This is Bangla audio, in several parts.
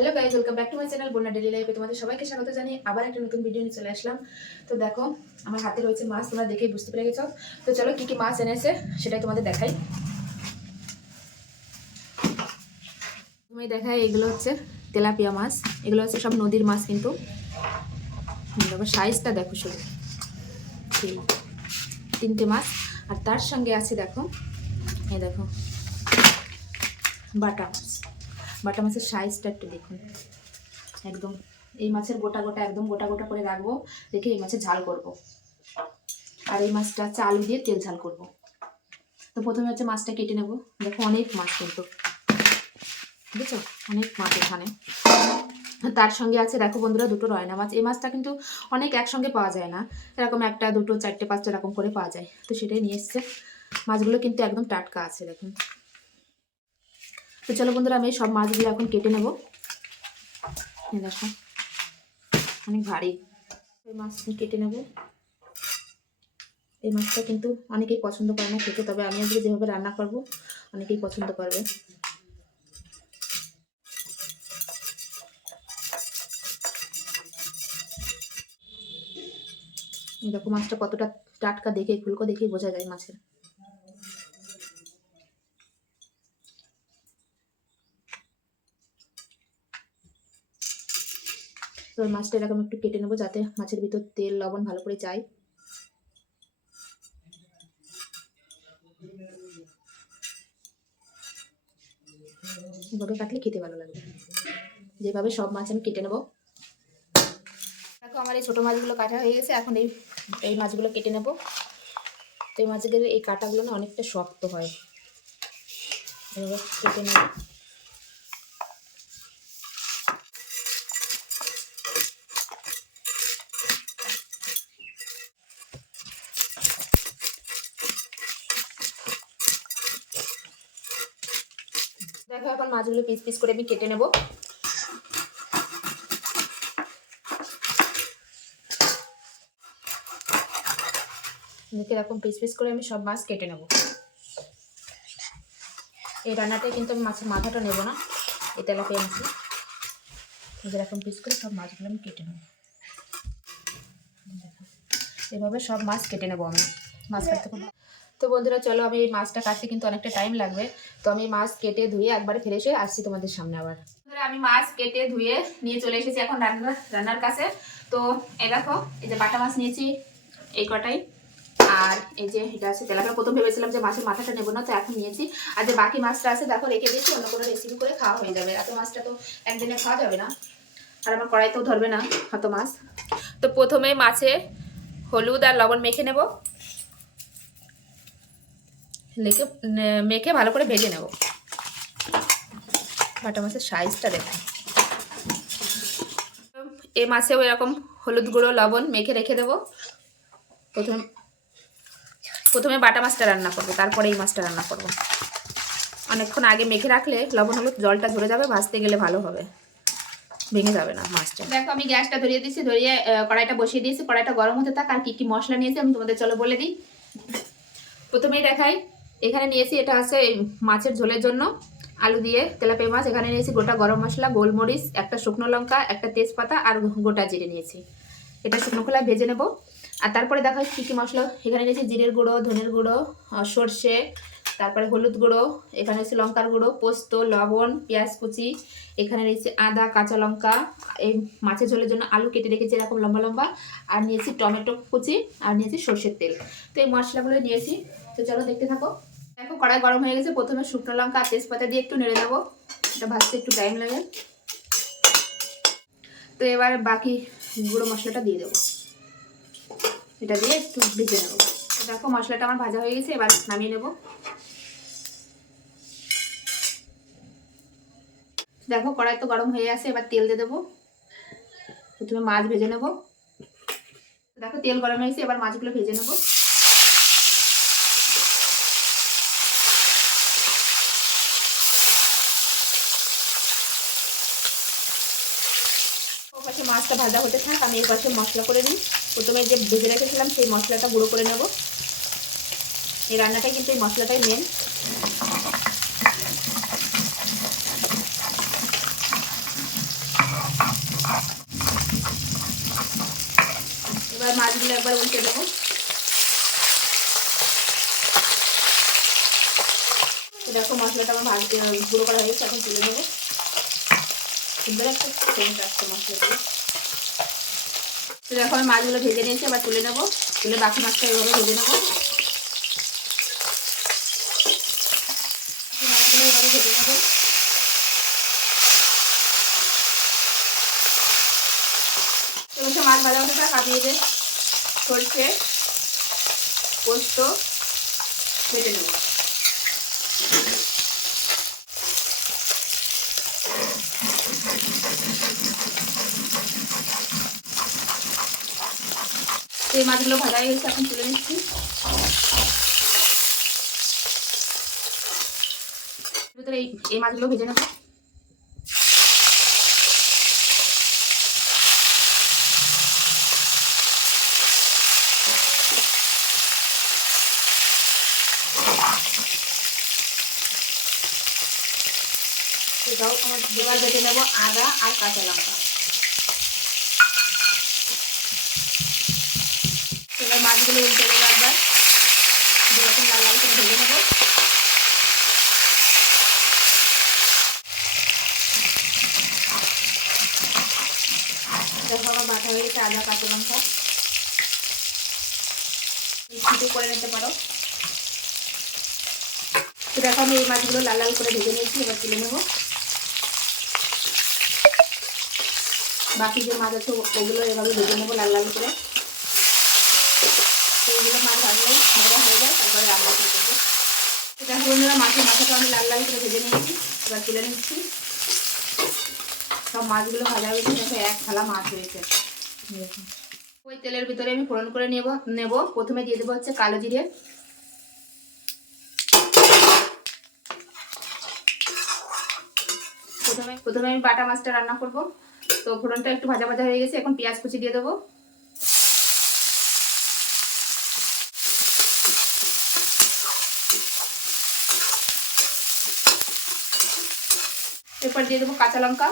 Hello guys welcome back to my channel Bonya daily লাইফে তোমাদের সবাইকে স্বাগত জানি আবার একটা নতুন ভিডিও নিয়ে চলে আসলাম। তো দেখো, আমার হাতে রয়েছে মাছ, তোমরা দেখেই বুঝতে পেরে গেছো। তো চলো, কী কী মাছ এনেছে সেটাই তোমাদের দেখাই। তুমি দেখাই, এগুলো হচ্ছে তেলাপিয়া মাছ। এগুলো হচ্ছে সব নদীর মাছ কিন্তু। দেখো সাইজটা দেখো শুধু। তিনটে মাছ। আর তার সঙ্গে আছে, দেখো, এই দেখো, বাটা মাছ। বাটা মাছের সাইজটা একটু দেখুন। একদম এই মাছের গোটা গোটা, একদম গোটা গোটা করে রাখব, রেখে এই মাছের ঝাল করব। আর এই মাছটা হচ্ছে আলু দিয়ে তেল ঝাল করব। তো প্রথমে হচ্ছে মাছটা কেটে নেব। দেখো অনেক মাছ কিন্তু। বুঝছ? অনেক মাছ এখানে। তার সঙ্গে আছে, দেখো বন্ধুরা, দুটো রয়না মাছ। এই মাছটা কিন্তু অনেক একসঙ্গে পাওয়া যায় না। এরকম একটা, দুটো, চারটে, পাঁচটা এরকম করে পাওয়া যায়। তো সেটাই নিয়ে এসছে। মাছগুলো কিন্তু একদম টাটকা আছে, দেখুন। তো চলো বন্ধুরা, আমি সব মাছগুলো এখন কেটে নেব। দেখো, অনেক ভারী। এই মাছ কেটে নেব। এই মাছটা কিন্তু অনেকেই পছন্দ করে না খেতে, তবে আমি আজকে যেভাবে রান্না করব, অনেকেই পছন্দ করবে। দেখো, মাছটা কতটা টাটকা দেখে ফুলকো দেখেই বোঝা যায় মাছের। তো মাছটা এরকম একটু কেটে নেব যাতে মাছের ভিতর তেল, লবণ ভালো করে যায়। এভাবে কাটলে খেতে ভালো লাগবে। যেভাবে সব মাছ আমি কেটে নেব। দেখো আমার এই ছোটো মাছগুলো কাটা হয়ে গেছে, এখন এই এই মাছগুলো কেটে নেব। তো এই মাছগুলো এই কাটাগুলো না অনেকটা শক্ত হয়। এভাবে কেটে নেব। দেখো এখন মাছগুলো পিস পিস করে আমি কেটে নেব। দেখে এরকম পিস পিস করে আমি সব মাছ কেটে নেব। এই রান্নাটায় কিন্তু আমি মাছের মাথাটা নেব না, এই তেলাপিয়া মাছে এরকম পিস করে সব মাছগুলো আমি কেটে নেব। এভাবে সব মাছ কেটে নেব আমি। মাছ কাটতে তো বন্ধুরা, চলো আমি এই মাছটা কাটতে কিন্তু অনেকটা টাইম লাগবে। তো আমি মাছ কেটে ধুয়ে একবারে ফিরে এসে আসছি তোমাদের সামনে আবার। আমি মাছ কেটে ধুয়ে নিয়ে চলে এসেছি এখন রান্না, রান্নার কাছে। তো এ দেখো, এই যে বাটা মাছ নিয়েছি, এই কটাই। আর এই যে এটা আছে তেলাপিয়া। প্রথম ভেবেছিলাম যে মাছের মাথাটা নেব না, তো এখন নিয়েছি। আর যে বাকি মাছটা আছে, দেখো, রেখে দিয়েছি, অন্য কোনো রেসিপি করে খাওয়া হয়ে যাবে। এত মাছটা তো একদিনে খাওয়া যাবে না। আর আমার কড়াইতেও ধরবে না অত মাছ। তো প্রথমে মাছে হলুদ আর লবণ মেখে নেব। লেকে মেখে ভালো করে ভেজে নেব। বাটা মাছের সাইজটা দেখো। এ মাছেও এরকম হলুদ গুঁড়ো, লবণ মেখে রেখে দেবো। প্রথমে প্রথমে বাটা মাছটা রান্না করব, তারপরে এই মাছটা রান্না করব। অনেকক্ষণ আগে মেখে রাখলে লবণ হলুদ জলটা ঝরে যাবে, ভাজতে গেলে ভালো হবে। ভেঙে যাবে না মাছটা। দেখো, আমি গ্যাসটা ধরিয়ে দিয়েছি, ধরিয়ে কড়াইটা বসিয়ে দিয়েছি। কড়াইটা গরম হতে থাক, আর কী কী মশলা নিয়েছি আমি তোমাদের চলো বলে দিই। প্রথমেই দেখাই এখানে নিয়েছি, এটা আছে মাছের ঝোলের জন্য, আলু দিয়ে তেলাপিয়া মাছ। এখানে নিয়েছি গোটা গরম মশলা, গোলমরিচ, একটা শুকনো লঙ্কা, একটা তেজপাতা আর গোটা জিরে নিয়েছি। এটা শুকনো খোলা ভেজে নেব। আর তারপরে দেখা দেখাই কী কী মশলা। এখানে নিয়েছি জিরের গুঁড়ো, ধনের গুঁড়ো সর্ষে তারপরে হলুদ গুঁড়ো, এখানে নিয়েছি লঙ্কার গুঁড়ো, পোস্ত, লবণ, পেঁয়াজ কুচি, এখানে রয়েছে আদা, কাঁচা লঙ্কা, এই মাছের ঝোলের জন্য আলু কেটে রেখেছি এরকম লম্বা লম্বা, আর নিয়েছি টমেটো কুচি, আর নিয়েছি সর্ষের তেল। তো এই মশলাগুলো নিয়েছি। তো চলো দেখতে থাকো। দেখো কড়াই গরম হয়ে গেছে। প্রথমে শুকনো লঙ্কা আর তেজপাতা দিয়ে একটু নেড়ে দেবো। এটা ভাজতে একটু টাইম লাগে। তো এবার বাকি গুঁড়ো মশলাটা দিয়ে দেবো। এটা দিয়ে একটু ভেজে নেব। দেখো মশলাটা আমার ভাজা হয়ে গেছে। এবার নামিয়ে নেব। দেখো, কড়াই তো গরম হয়ে আছে, এবার তেল দিয়ে দেবো। প্রথমে মাছ ভেজে নেব। দেখো, তেল গরম হয়েছে এবার মাছগুলো ভেজে নেব। মাছটা ভাজা হতে থাক, আমি এই পাশে মশলা করে নিই। প্রথমে যে ভেজে রেখেছিলাম, সেই মশলাটা গুঁড়ো করে নেব। এই রান্নাটাই কিন্তু এই মশলাটাই মেন মাছগুলো একবার উল্টে দেবো। দেখো মশলাটা আমার ভাজতে গুঁড়ো করা হয়েছে এখন তুলে নেব। সুন্দর একটা সেন্ট আসছে মশলাগুলো। দেখো, আমি মাছগুলো ভেজে নিয়েছি আবার তুলে নেব। তুলে বাকি মাছটা এভাবে ভেজে নেব। মাছ ভাজা ভাজাটা কাটিয়ে দিয়ে সরষে পোস্ত ভেজে নেব। এই মাছগুলো ভাজা হয়ে গেছে এখন তুলে নিচ্ছি। এই মাছগুলো ভেজে নেব। এটাও আমার দুবার বেটে নেব আদা আর কাঁচা লঙ্কা। এবার মাছগুলো উল্টে দেবো একবার। যেরকম লাল লাল করে ভেজে নেব। দেখো আমার বাটা হয়ে গেছে আদা, কাঁচা লঙ্কা। মিষ্টিতে করে নিতে পারো। দেখো আমি এই মাছগুলো লাল লাল করে ভেজে নিয়েছি, এবার তুলে নেব। বাকি যে মাছ আছে, ওগুলো এভাবে ভেজে নেব লাল লাল করে। তো এগুলো মাছ ভাজলে ভাজা হয়ে যায়, তারপরে রান্না শুরু করব। এটা বন্ধুরা, মাছের মাথাটা আমি লাল লাল করে ভেজে নিয়েছি, এবার তুলে নিচ্ছি। সব মাছগুলো ভাজা হয়েছে, দেখো, এক থালা মাছ হয়েছে। ওই তেলের ভিতরে আমি ফোড়ন করে নেব নেব। প্রথমে দিয়ে দেবো হচ্ছে কালো জিরে। প্রথমে প্রথমে আমি বাটা মাছটা রান্না করব। তো ফোড়নটা একটু ভাজা ভাজা হয়ে গেছে, এখন পেঁয়াজ কুচি দিয়ে দেবো। এরপর দিয়ে দেবো কাঁচা লঙ্কা।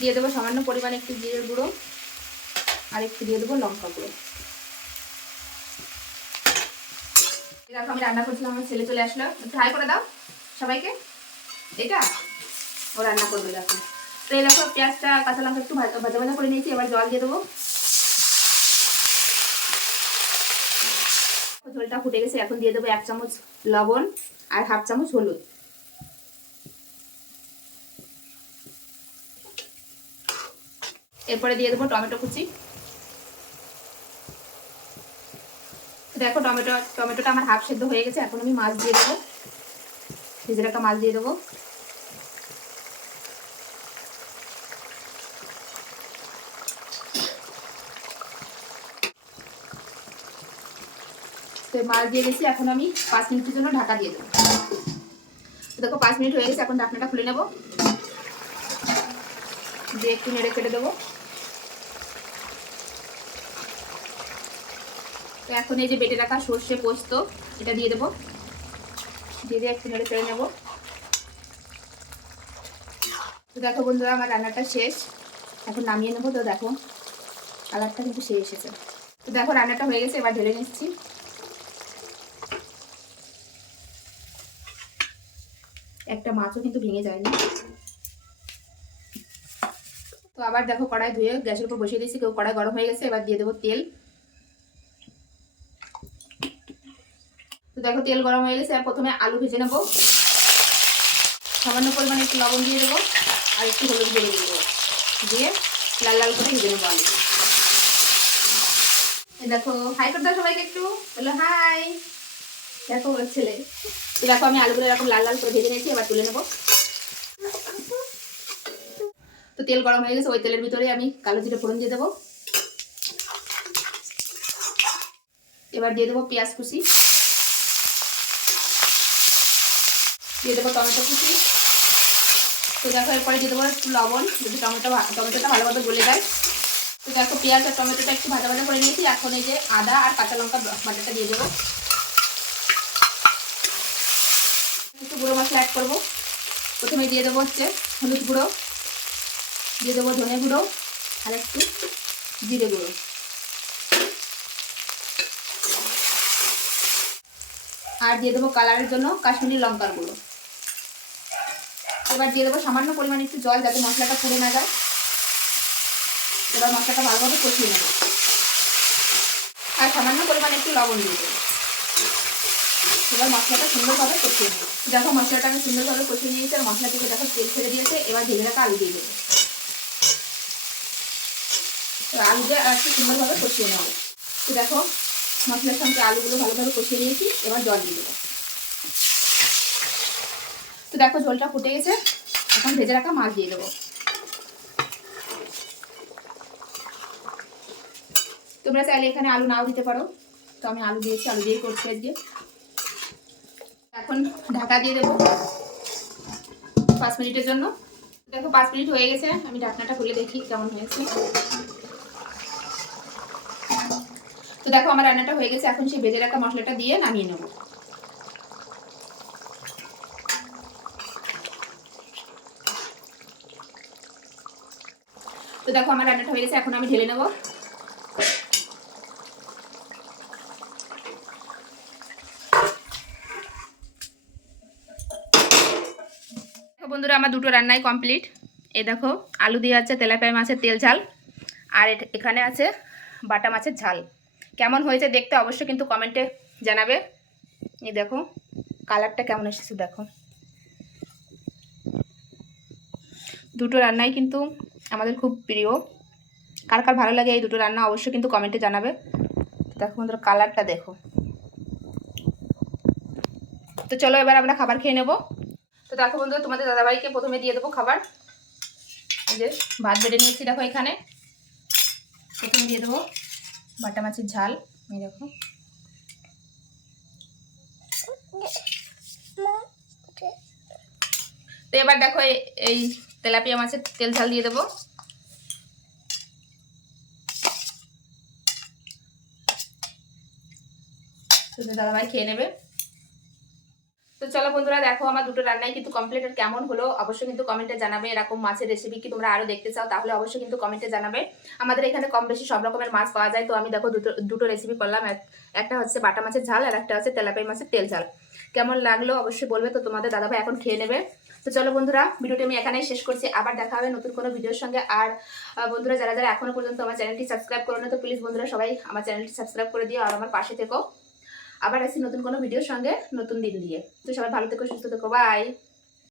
দিয়ে দেবো সামান্য পরিমাণে একটু জিরের গুঁড়ো, আর একটু দিয়ে দেবো লঙ্কা গুঁড়ো। আমি রান্না করছিলাম, আমার ছেলে চলে আসলো। হাই করে দাও, সবাইকে। এটা ও রান্না করবে দেখো। তো এই দেখো, পেঁয়াজটা, কাঁচা লঙ্কা একটু ভাজা ভাজা করে নিয়েছি, এবার জল দিয়ে দেবো। ঝোলটা ফুটে গেছে, এখন দিয়ে দেবো এক চামচ লবণ আর হাফ চামচ হলুদ। এরপরে দিয়ে দেবো টমেটো কুচি। দেখো, টমেটো, টমেটোটা আমার হাফ সেদ্ধ হয়ে গেছে, এখন আমি মাছ দিয়ে দেবো। ভেজে রাখা মাছ দিয়ে দেবো। মাছ দিয়ে গেছি, এখন আমি পাঁচ মিনিটের জন্য ঢাকা দিয়ে দেবো। দেখো, পাঁচ মিনিট হয়ে গেছে, এখন ঢাকনাটা খুলে নেব। দিয়ে একটু নেড়ে কেটে দেবো। তো এখন এই যে বেটে রাখা সর্ষে পোস্ত, এটা দিয়ে দেবো। দিয়ে দিয়ে একটু নেড়ে ফেলে নেব। তো দেখো বন্ধুরা, আমার রান্নাটা শেষ। এখন নামিয়ে নেব, তো দেখো, কালারটা কিন্তু শেষ এসেছে। তো দেখো, রান্নাটা হয়ে গেছে, এবার ঢেলে নিচ্ছি। একটা মাছও কিন্তু ভেঙে যায়নি। তো আবার দেখো কড়াই ধুয়ে গ্যাসের উপর বসিয়ে দিয়েছি, কেউ কড়াই গরম হয়ে গেছে, এবার দিয়ে দেবো তেল। তো দেখো তেল গরম হয়ে গেছে প্রথমে আলু ভেজে নেব। সামান্য পরিমাণে একটু লবণ দিয়ে দেবো, আর একটু হলুদ দিয়ে দেবো। দিয়ে লাল লাল করে ভেজে নেব আলু দেখো, হাই করে দাও সবাইকে একটু। বলো হাই। দেখো ওর ছেলে। দেখো আমি আলুগুলো এরকম লাল লাল করে ভেজে নিয়েছি, এবার তুলে নেব। তো তেল গরম হয়ে গেছে, ওই তেলের ভিতরে আমি কালো জিরে ফোড়ন দিয়ে দেবো। এবার দিয়ে দেবো পেঁয়াজ কুচি। দিয়ে দেবো টমেটো কুচি। তো দেখো, এরপরে দিয়ে দেবো একটু লবণ, যদি টমেটো টমেটোটা ভালোভাবে গলে যায়। তো দেখো, পেঁয়াজ আর টমেটোটা একটু ভাজা ভাজা করে নিয়েছি। এখন এই যে আদা আর কাঁচা লঙ্কা বাটাটা দিয়ে দেবো একটু গুঁড়ো মশলা অ্যাড করব। প্রথমে দিয়ে দেবো হচ্ছে হলুদ গুঁড়ো, দিয়ে দেবো ধনে গুঁড়ো আর একটু জিরে গুঁড়ো। আর দিয়ে দেবো কালারের জন্য কাশ্মীরি লঙ্কার গুঁড়ো। এবার দিয়ে দেবো সামান্য পরিমাণে একটু জল যাতে মশলাটা পুড়ে না যায়। এবার মশলাটা ভালোভাবে কষিয়ে নেব। আর সামান্য পরিমাণে একটু লবণ দিয়ে দেবো। এবার মশলাটা সুন্দরভাবে কষিয়ে নেব দেখো মশলাটা আমি সুন্দরভাবে কষিয়ে নিয়েছি, আর মশলা থেকে দেখো তেল ছেড়ে দিয়েছে, এবার ভেজে রাখা আলু দিয়ে দেবো। এবার আলু দিয়ে আর একটু সুন্দরভাবে কষিয়ে নেব। তো দেখো, মশলার সঙ্গে আলুগুলো ভালোভাবে কষিয়ে নিয়েছি, এবার জল দিয়ে দেবো। তো দেখো, জলটা ফুটে গেছে, এখন ভেজে রাখা মাছ দিয়ে দেবো। তোমরা চাইলে এখানে আলু নাও দিতে পারো। তো আমি আলু দিয়েছি, আলু দিয়ে করছি আজকে। এখন ঢাকা দিয়ে দেবো পাঁচ মিনিটের জন্য। দেখো, পাঁচ মিনিট হয়ে গেছে। আমি ঢাকনাটা খুলে দেখি কেমন হয়েছে। তো দেখো, আমার রান্নাটা হয়ে গেছে। এখন সেই ভেজে রাখা মশলাটা দিয়ে নামিয়ে নেব। তো দেখো, আমার রান্নাটা হয়ে গেছে। এখন আমি ঢেলে নেব। বন্ধুরা, আমার দুটো রান্নাই কমপ্লিট এই দেখো, আলু দিয়ে আছে তেলাপিয়া মাছের তেল ঝাল, আর এখানে আছে বাটা মাছের ঝাল। কেমন হয়েছে দেখতে অবশ্যই কিন্তু কমেন্টে জানাবে। এই দেখো কালারটা কেমন এসেছে দেখো। দুটো রান্নাই কিন্তু আমাদের খুব প্রিয়। কার কার ভালো লাগে এই দুটো রান্না অবশ্যই কিন্তু কমেন্টে জানাবে। দেখো বন্ধুরা কালারটা দেখো। তো চলো এবার আমরা খাবার খেয়ে নেব। তো দেখো বন্ধুরা, তোমাদের দাদাভাইকে প্রথমে দিয়ে দেবো খাবার। এই যে ভাত বেড়ে নিয়েছি দেখো এখানে। প্রথমে দিয়ে দেবো বাটা মাছের ঝাল। এই দেখো। তো এবার দেখো এই- তেলাপিয়া মাছের তেল ঝাল দিয়ে দেবো। দাদাভাই খেয়ে নেবে। তো চলো বন্ধুরা, দেখো আমার দুটো রান্নাই কিন্তু কমপ্লিট আর কেমন হলো, অবশ্যই কিন্তু কমেন্টে জানাবে এরকম মাছের রেসিপি কি তোমরা আরও দেখতে চাও, তাহলে অবশ্যই কিন্তু কমেন্টে জানাবে। আমাদের এখানে কম বেশি সব রকমের মাছ পাওয়া যায়, তো আমি দেখো দুটো দুটো রেসিপি করলাম একটা হচ্ছে বাটা মাছের ঝাল আর একটা হচ্ছে তেলাপাই মাছের তেল ঝাল। কেমন লাগল অবশ্যই বলবে, তো তোমাদের দাদাভাই এখন খেয়ে নেবে। তো চলো বন্ধুরা, ভিডিওটি আমি এখানেই শেষ করছি, আবার দেখা হবে নতুন কোনো ভিডিওর সঙ্গে। আর বন্ধুরা, যারা যারা এখনও পর্যন্ত আমার চ্যানেলটি সাবস্ক্রাইব করো না তো প্লিজ বন্ধুরা সবাই আমার চ্যানেলটি সাবস্ক্রাইব করে দিও, আর আমার পাশে থেকো। আবার আসি নতুন কোনো ভিডিওর সঙ্গে, নতুন দিন দিয়ে। তো সবাই ভালো থেকো, সুস্থ থেকো বাই